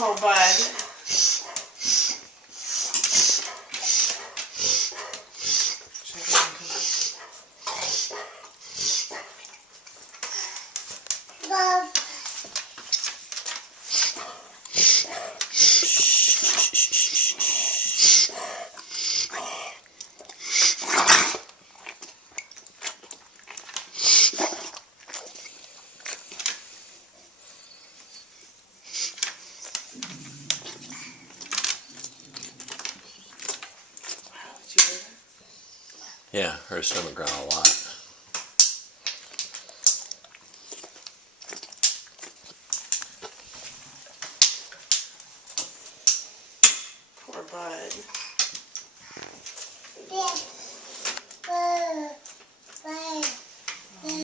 Oh, bud. Love. Yeah, her stomach growled a lot. Poor bud. Yeah.